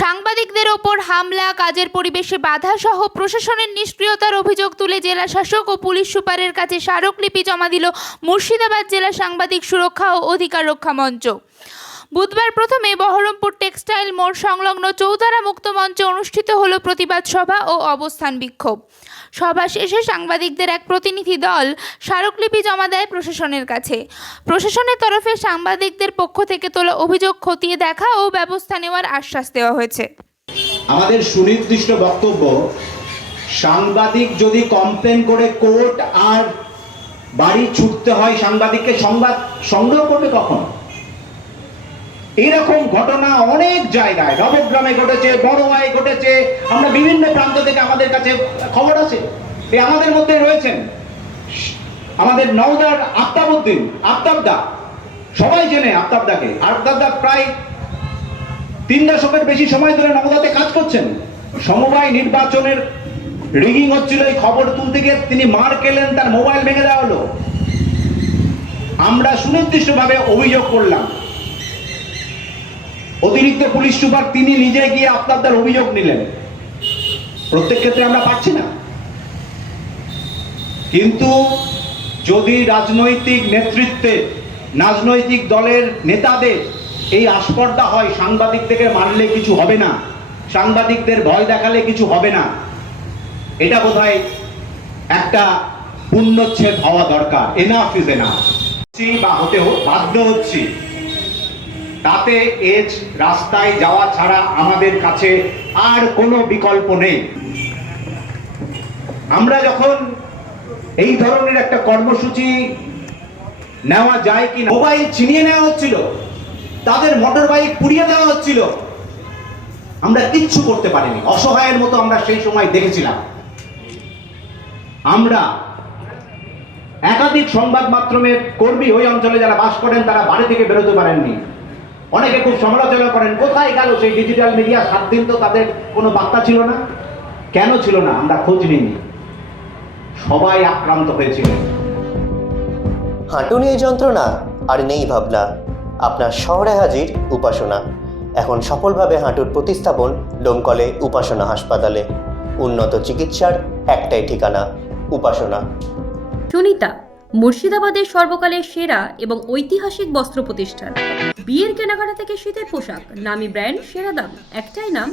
সাংবাদিকদের ওপর হামলা, কাজের পরিবেশে বাধা সহ প্রশাসনের নিষ্ক্রিয়তার অভিযোগ তুলে জেলা শাসক ও পুলিশ সুপারের কাছে স্মারকলিপি জমা দিল মুর্শিদাবাদ জেলা সাংবাদিক সুরক্ষা ও অধিকার রক্ষা মঞ্চ। বুধবার প্রথমে বহরমপুর টেক্সটাইল মোড় সংলগ্ন চৌতারা মুক্ত মঞ্চে অনুষ্ঠিত হলো প্রতিবাদ সভা ও অবস্থান বিক্ষোভ। সভা শেষে সাংবাদিকদের এক প্রতিনিধি দল স্মারকলিপি জমা দেয় প্রশাসনের কাছে। প্রশাসনের তরফে সাংবাদিকদের পক্ষ থেকে তোলা অভিযোগ খতিয়ে দেখা ও ব্যবস্থা নেওয়ার আশ্বাস দেওয়া হয়েছে। আমাদের সুনির্দিষ্ট বক্তব্য, সাংবাদিক যদি কমপ্লেন করে কোর্ট আর বাড়ি ছুটতে হয়, সাংবাদিককে সংবাদ সংগ্রহ করবে কখন? এরকম ঘটনা অনেক জায়গায়, নবগ্রামে ঘটেছে, বড়োয়ায় ঘটেছে, আমরা বিভিন্ন প্রান্ত থেকে আমাদের কাছে খবর আছে। এই আমাদের মধ্যে রয়েছেন আমাদের নওদার আফতাবউদ্দিন, আফতাবদা, সবাই চেনে আফতাবদাকে। আফতাবদা প্রায় 3 দশকের বেশি সময় ধরে নওদাতে কাজ করছেন। সমবায় নির্বাচনের রিগিং হচ্ছিল, এই খবর তুলতে গিয়ে তিনি মার খেলেন, তার মোবাইল ভেঙে দেওয়া হলো। আমরা সুনির্দিষ্টভাবে অভিযোগ করলাম। অতিরিক্ত পুলিশ সুপার তিনি নিজে গিয়ে আপনাদের অভিযোগ নিলেন। প্রত্যেক ক্ষেত্রে আমরা পাচ্ছি না, কিন্তু যদি রাজনৈতিক নেতৃত্বে, রাজনৈতিক দলের নেতাদের এই আস্পর্ধা হয় সাংবাদিকদের মারলে কিছু হবে না, সাংবাদিকদের ভয় দেখালে কিছু হবে না, এটা বোধহয় একটা পূর্ণচ্ছেদ হওয়া দরকার। Enough is enough. বা হতে বাধ্য হচ্ছি, তাতে এজ রাস্তায় যাওয়া ছাড়া আমাদের কাছে আর কোনো বিকল্প নেই। আমরা যখন এই ধরনের একটা কর্মসূচি নেওয়া যায় কি, মোবাইল ছিনিয়ে নেওয়া হচ্ছিল, তাদের মোটর বাইক পুড়িয়ে দেওয়া হচ্ছিল, আমরা কিচ্ছু করতে পারিনি, অসহায়ের মতো আমরা সেই সময় দেখেছিলাম। আমরা একাধিক সংবাদ মাধ্যমের কর্মী ওই অঞ্চলে যারা বাস করেন তারা বাড়ি থেকে বেরোতে পারেননি। অনেকে খুব সমালোচনা করেন, কোথায় গেল সেই ডিজিটাল মিডিয়া? 7 দিন তো তাদের কোনো বার্তা ছিল না। কেন ছিল না? আমরা খোঁজ নিইনি। সবাই আক্রান্ত হয়েছিলেন। হাঁটু নিয়ে যন্ত্রণা আর নেই ভাবনা, আপনার শহরে হাজির উপাসনা। এখন সফলভাবে হাঁটুর প্রতিস্থাপন ডোমকলে উপাসনা হাসপাতালে। উন্নত চিকিৎসার একটাই ঠিকানা, উপাসনা। সুনিতা, মুর্শিদাবাদের সর্বকালের সেরা এবং ঐতিহাসিক বস্ত্র প্রতিষ্ঠান। বিয়ের কেনাকাটা থেকে শীতের পোশাক, নামি ব্র্যান্ড, সেরা দাম, একটাই নাম